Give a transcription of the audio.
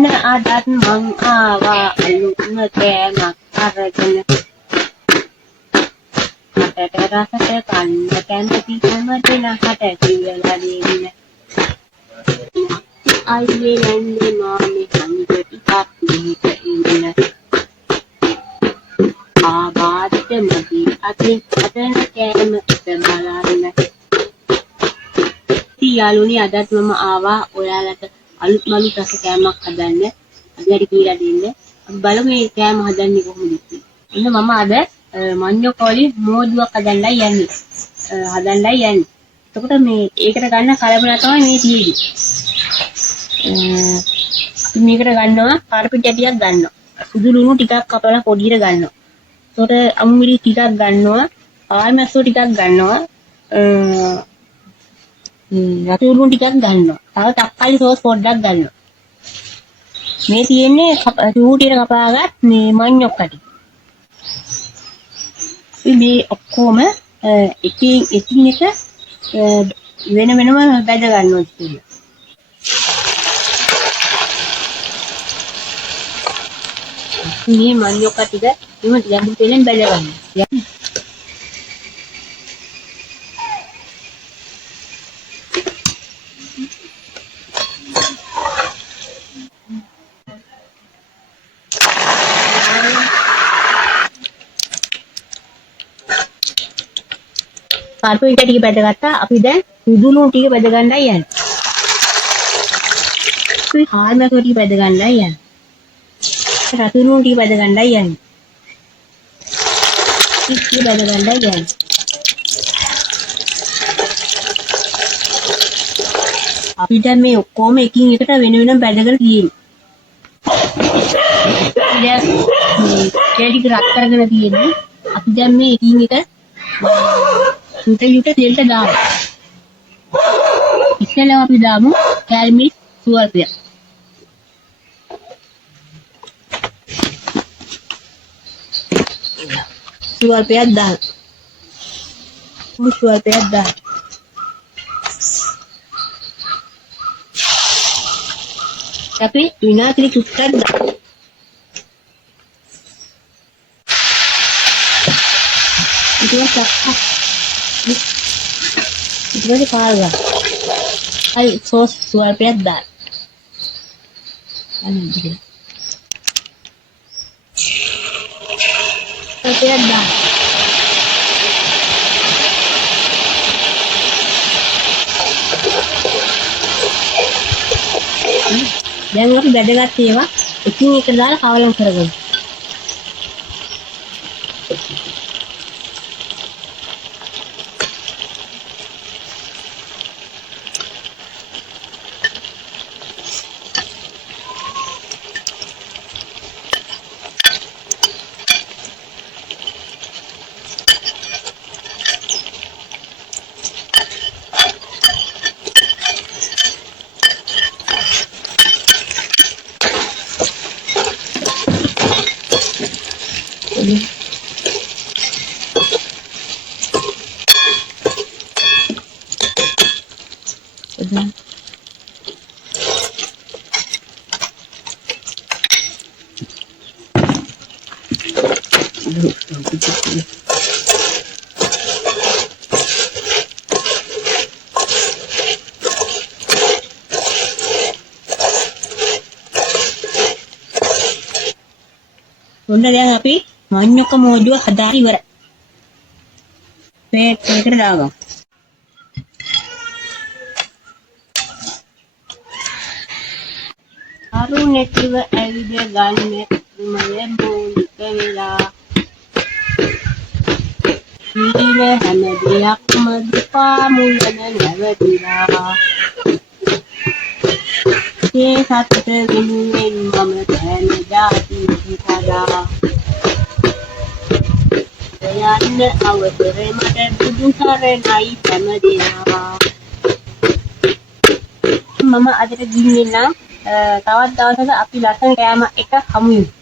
ඔන්න අදත් මං ආවා අලුත්ම කෑමක් අරගෙන. මටට රසට කන්න කැමති හැම දෙනාට කියලා දෙන්න. අයියේ නැන්දේ මාමේ කන්ද ටිකක් මෙහෙට ඉන්න. ආබාධිත මගේ අතින් අතන කෑම එක බලන්න. යාළුවනි අදත් මම ආවා ඔයාලට අලුත් මලුත් රස කෑමක් හදන්න. අදට කියලා දෙන්න. අපි බලමු මේ කෑම හදන්නේ කොහොමද කියලා. ඔන්න මම අද මඤ්ඤොක් වලින් මෝදුවක් හදන්නයි යන්නේ. එතකොට මේ ඒකට ගන්න කලබල තමයි මේ තියෙන්නේ. මේකට ගන්නවා කාර්පෙට් ඇටියක් ගන්නවා. සුදු ලුණු ටිකක් කපලා පොඩියට ගන්නවා. එතකොට අමු මිරිස් ටිකක් ගන්නවා. ආල්මැස්සෝ ටිකක් ගන්නවා. රතු උරුණු ටිකක් ගන්නවා. තව තක්කාලි සෝස් පොඩ්ඩක් ගන්නවා. මේ තියෙන්නේ චූටියට කපාගත් මේ මඤ්ඤොක් කටි. මේ ඔක්කොම එකින් එක වෙන වෙනම බැද ගන්නවා කියලා. මේ මඤ්ඤොක් කටිද මෙම යම් තෙලෙන් බැද ගන්නවා. කාර්පෙට් ටික බැදගත්තා. අපි දැන් සුදු ලුණු ටික බැද ගන්නයි යන්නේ. අපි ආල්මැස්සෝ ටික බැද ගන්නයි යන්නේ. රතු ලුණු ටික බැද ගන්නයි යන්නේ. ටික බැද ගන්නයි යන්නේ. අපි දැන් මේ ඔක්කොම එකින් එකට වෙන වෙනම බැදගෙන තියෙන්නේ. දැන් මේ ටික රත් කරගෙන තියෙන්නේ. අපි දැන් මේ එකින් එක සුටි තෙලට දාමු. ඉස්සෙල්ලා අපි දාමු කැල්මිස් සුවල්පය. සුවල්පයක් දාන්න. සුවල්පයක් දාන්න. අපි විනාඩි චුට්ටක් දාන්න. ඉතින් පාරගා. අයි සෝස් සුවල්පයක් දාන්න. අනිත් සුවල්පයක් දාන්න. දැන් අපි බැදගත් ඒවා එකින් එක දාලා කවලම් කරගමු. ඔන්න දැන් අපි මඤ්ඤොක් මෝදුව හදාගෙන ඉවරයි. ප්ලේට් එකකට දාගමු. අරුණෙතිව ඇවිද ගන්න මය මූලික වෙලා. ඊළ හැම දෙයක්ම දෙපා මුලන නැවතිලා. ඒ සත්‍ය විනුෙන් මම දැන දාති හිතලා. යන්න අවසරේ මට බුදු සරණයි හැම දෙනා. මම අදට ගිහින් නම් තවත් දවසක අපි ලස්සන කෑම එක හමු වෙමු.